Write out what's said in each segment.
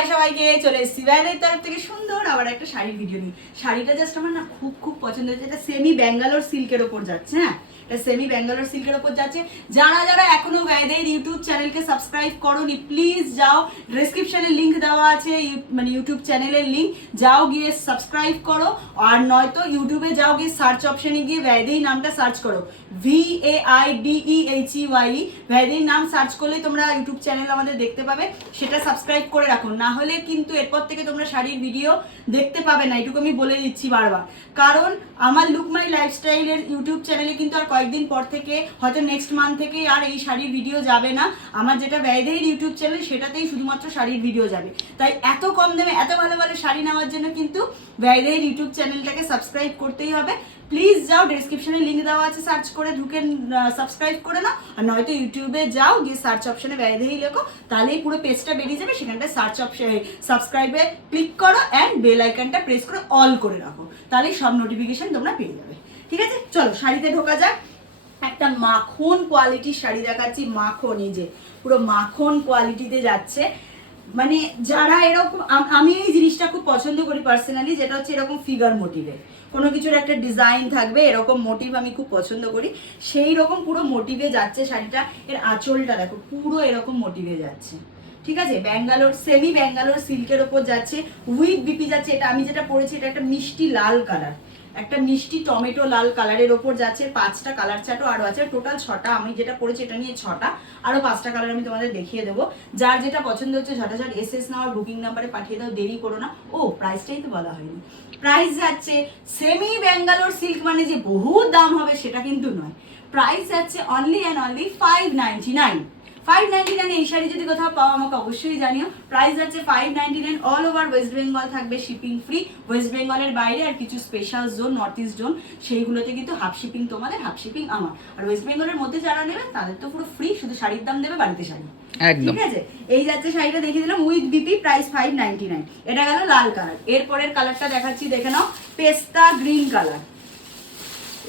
High সবাইকে, চলে এসেছি বাইরের তরফ থেকে সুন্দর আবার একটা শাড়ির ভিডিও নিয়ে। শাড়িটা জাস্ট আমার না খুব খুব পছন্দ হয়েছে। এটা সেমি ব্যাঙ্গালোর সিল্কের ওপর যাচ্ছে। হ্যাঁ, এটা সেমি ব্যাঙ্গালোর সিল্কের ওপর যাচ্ছে। যারা যারা এখনো গায়েদের ইউটিউব চ্যানেলকে সাবস্ক্রাইব করোনি, প্লিজ যাও, ডেসক্রিপশনে লিঙ্ক দেওয়া আছে, মানে ইউটিউব চ্যানেলের লিঙ্ক, যাও গিয়ে সাবস্ক্রাইব করো। আর নয়তো ইউটিউবে যাও গিয়ে সার্চ অপশনে গিয়ে ভ্যাদেই নামটা সার্চ করো, VAIDEHEY, ভ্যাদেই নাম সার্চ করলেই তোমরা ইউটিউব চ্যানেল আমাদের দেখতে পাবে। সেটা সাবস্ক্রাইব করে রাখো, না হলে কিন্তু এরপর থেকে তোমরা শাড়ির ভিডিও দেখতে পাবে না, এটুকু আমি বলে দিচ্ছি বারবার। কারণ আমার লুক মাই লাইফস্টাইলের ইউটিউব চ্যানেলে কিন্তু আর কয়েকদিন পর থেকে, হয়তো নেক্সট মান্থ থেকে আর এই শাড়ির ভিডিও যাবে না। আমার যেটা ব্যয়দের ইউটিউব চ্যানেল সেটাতেই শুধুমাত্র শাড়ির ভিডিও যাবে। তাই এত কম দামে এত ভালো ভালো শাড়ি নেওয়ার জন্য কিন্তু ব্যয়দের ইউটিউব চ্যানেলটাকে সাবস্ক্রাইব করতেই হবে। প্লিজ যাও, ডেসক্রিপশনে লিঙ্ক দেওয়া আছে, সার্চ করে ঢুকে সাবস্ক্রাইব করে নাও। আর নয়তো ইউটিউবে যাও গিয়ে সার্চ অপশনে ব্যয়দেই লেখো, তাহলেই পুরো পেজটা বেরিয়ে যাবে। সেখানটায় সার্চ অপশনে সাবস্ক্রাইবে ক্লিক করো অ্যান্ড বেল আইকনটা প্রেস করে অল করে রাখো, তাহলেই সব নোটিফিকেশন তোমরা পেয়ে যাবে। ঠিক আছে, চলো শাড়িতে ঢোকা যাক। একটা মাখন কোয়ালিটির শাড়ি দেখাচ্ছি, মাখন, এই যে পুরো মাখন কোয়ালিটিতে যাচ্ছে। মানে যারা এরকম, আমি এই জিনিসটা খুব পছন্দ করি পার্সোনালি, যেটা হচ্ছে এরকম ফিগার মোটিভে কোনো কিছুর একটা ডিজাইন থাকবে, এরকম মোটিভ আমি খুব পছন্দ করি। সেই রকম পুরো মোটিভে যাচ্ছে শাড়িটা। এর আঁচলটা দেখো, পুরো এরকম মোটিভে যাচ্ছে। ঠিক আছে, ব্যাঙ্গালোর সেমি ব্যাঙ্গালোর সিল্কের ওপর যাচ্ছে, উইথ বিপি যাচ্ছে। এটা আমি যেটা পরেছি এটা একটা মিষ্টি লাল কালার, একটা মিষ্টি টমেটো লাল কালারের ওপর যাচ্ছে। 5টা কালার চার্টও আরো আছে, টোটাল 6টা। আমি যেটা পরেছি এটা নিয়ে 6টা, আরো 5টা কালার আমি তোমাদের দেখিয়ে দেবো। যার যেটা পছন্দ হচ্ছে ঝটাঝট এসএস নাও, বুকিং নাম্বারে পাঠিয়ে দাও, দেরি করো না। ও, প্রাইসটাই তো বলা হয়নি। প্রাইস যাচ্ছে সেমি ব্যাঙ্গালোর সিল্ক মানে যে বহু দাম হবে সেটা কিন্তু নয়। প্রাইস যাচ্ছে অনলি অ্যান্ড অনলি 599। 599 এই শাড়ি যদি কোথাও পাও আমাকে অবশ্যই জানিও। প্রাইস আছে 599, অল ওভার ওয়েস্ট বেঙ্গল থাকবে শিপিং ফ্রি। ওয়েস্ট বেঙ্গলের বাইরে আর কিছু special zone, north east zone, সেইগুলোতে কিন্তু হাফ শিপিং তোমাদের, হাফ শিপিং আমার। আর ওয়েস্ট বেঙ্গলের মধ্যে যারা নেবে তাদের তো পুরো ফ্রি, শুধু শাড়ির দাম দেবে, বাড়িতে শাড়ি। ঠিক আছে, এই যাচ্ছে শাড়িটা দেখিয়ে দিলাম উইথ বিপি, প্রাইস 599। এটা গেল লাল কালার। এরপরের কালারটা দেখাচ্ছি, দেখে নাও, পেস্তা গ্রিন কালার।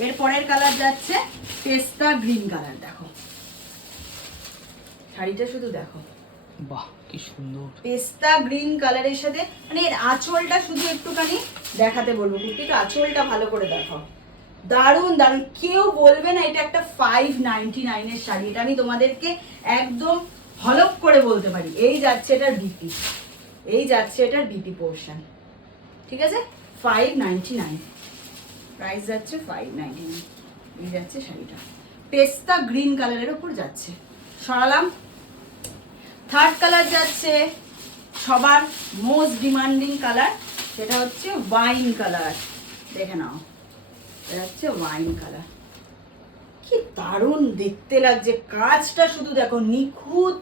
এরপরের কালার যাচ্ছে পেস্তা গ্রিন কালার। দেখো শাড়িটা শুধু দেখো, বাহ কি সুন্দর পেস্তা গ্রিন কালারের সাথে, মানে এর আঁচলটা শুধু একটুখানি দেখাতে বলবো, একটু আঁচলটা ভালো করে দেখো। দারুণ দারুণ, কেউ বলবে না এটা একটা 599 এর শাড়ি। এটা আমি তোমাদেরকে একদম হলক করে বলতে পারি। এই যাচ্ছে এটার বিপি, এই যাচ্ছে এটার বিপি পোর্শন। ঠিক আছে, 599, প্রাইস যাচ্ছে 599। এই যাচ্ছে শাড়িটা, পেস্তা গ্রিন কালারের ওপর যাচ্ছে। সরালাম। থার্ড কালার যাচ্ছে সবার মোস্ট ডিমান্ডিং কালার, সেটা হচ্ছে ওয়াইন কালার। দেখে নাও, এটা হচ্ছে ওয়াইন কালার। কি দারুণ দেখতে লাগছে, কাজটা শুধু দেখো, নিখুঁত,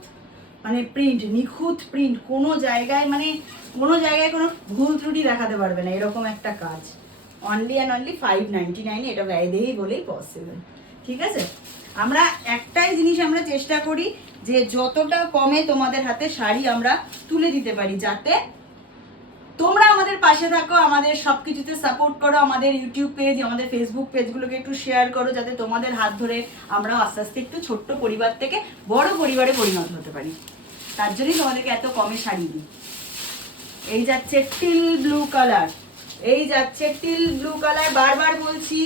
মানে প্রিন্ট, নিখুঁত প্রিন্ট, কোনো জায়গায় মানে কোনো জায়গায় কোনো ভুল ত্রুটি দেখাতে পারবে না, এরকম একটা কাজ। অনলি অ্যান্ড অনলি 599, এটা ব্যয়দেই বলেই পসিবল। ঠিক আছে, আমরা একটাই জিনিস আমরা চেষ্টা করি যে যতটা কমে তোমাদের হাতে শাড়ি আমরা তুলে দিতে পারি, যাতে তোমরা আমাদের পাশে থাকো, আমাদের সবকিছুতে সাপোর্ট করো। আমাদের ইউটিউব পেজ, আমাদের ফেসবুক পেজগুলোকে একটু শেয়ার করো, যাতে তোমাদের হাত ধরে আমরা আস্তে আস্তে একটু ছোট্ট পরিবার থেকে বড় পরিবারে পরিণত হতে পারি। তার জন্যই তোমাদেরকে এত কমে শাড়ি দিই। এই যাচ্ছে টিল ব্লু কালার, এই যাচ্ছে টিল ব্লু কালার। বারবার বলছি,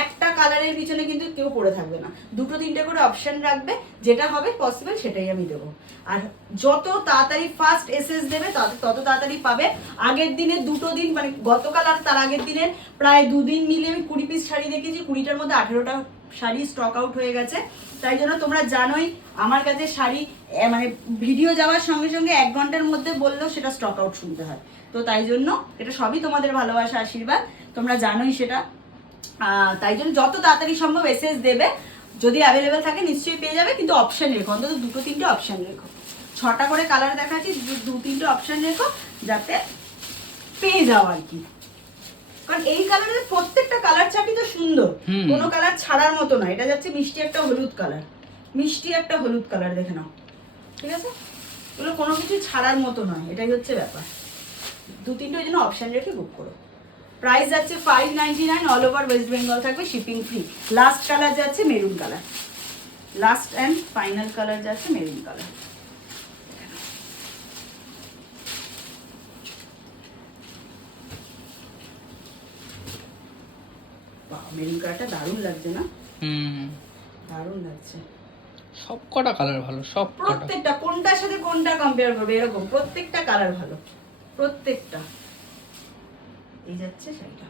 একটা কালারের পিছনে কিন্তু কেউ পড়ে থাকবে না, 2-3টে করে অপশন রাখবে, যেটা হবে পসিবল সেটাই আমি দেবো। আর যত তাড়াতাড়ি ফার্স্ট এসএস দেবে তত তাড়াতাড়ি পাবে। আগের দিনে 2 দিন, মানে গতকাল আর তার আগের দিনের প্রায় 2 দিন মিলে আমি 20 পিস শাড়ি দেখেছি, 20টার মধ্যে 18টা শাড়ি স্টক আউট হয়ে গেছে। তাই জন্য তোমরা জানোই আমার কাছে শাড়ি মানে ভিডিও যাওয়ার সঙ্গে সঙ্গে 1 ঘন্টার মধ্যে বললেও সেটা স্টক আউট শুনতে হয়। তো তাই জন্য এটা সবই তোমাদের ভালোবাসা, আশীর্বাদ, তোমরা জানোই সেটা। তাই জন্য যত তাড়াতাড়ি সম্ভব এসএস দেবে, যদি অ্যাভেলেবেল থাকে নিশ্চয়ই পেয়ে যাবে, কিন্তু অপশন রেখো, অন্তত 2-3টে অপশন রেখো। 6টা করে কালার দেখাচ্ছি, 2-3টে অপশন রেখো যাতে পেয়ে যাও আর কি। কারণ এই কালারের প্রত্যেকটা কালার চার্টই তো সুন্দর, কোনো কালার ছাড়ার মতো না। এটা যাচ্ছে মিষ্টি একটা হলুদ কালার, মিষ্টি একটা হলুদ কালার, দেখে নাও। ঠিক আছে, এগুলো কোনো কিছু ছাড়ার মতো নয়, এটাই হচ্ছে ব্যাপার। 2-3টে ওই জন্য অপশন রেখে বুক করো। প্রাইস যাচ্ছে 599, অল ওভার ওয়েস্ট বেঙ্গল থাকবে শিপিং ফ্রি। লাস্ট কালার যাচ্ছে maroon colour, last and final colour যাচ্ছে মেরুন কালার। মেরুন কালারটা দারুণ লাগছে না? হুম, দারুণ লাগছে। সব কটা কালার ভালো, সব কটা। প্রত্যেকটা, কোনটার সাথে কোনটা কম্পেয়ার করবে এরকম, প্রত্যেকটা কালার ভালো, প্রত্যেকটা। এই যাচ্ছে শাড়িটা,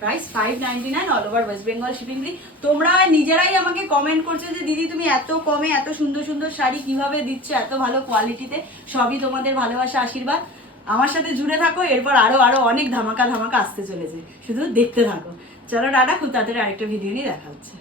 price 599, all over West Bengal shipping free. তোমরা নিজেরাই আমাকে কমেন্ট করছো যে দিদি তুমি এত কমে এত সুন্দর সুন্দর শাড়ি কিভাবে দিচ্ছ, এত ভালো কোয়ালিটিতে। সবই তোমাদের ভালোবাসা, আশীর্বাদ। আমার সাথে জুড়ে থাকো, এরপর আরো আরো অনেক ধামাকা ধামাকা আসতে চলেছে, শুধু দেখতে থাকো। চলো টাটা, খুব তাড়াতাড়ি আরেকটা ভিডিও নিয়ে দেখা হচ্ছে।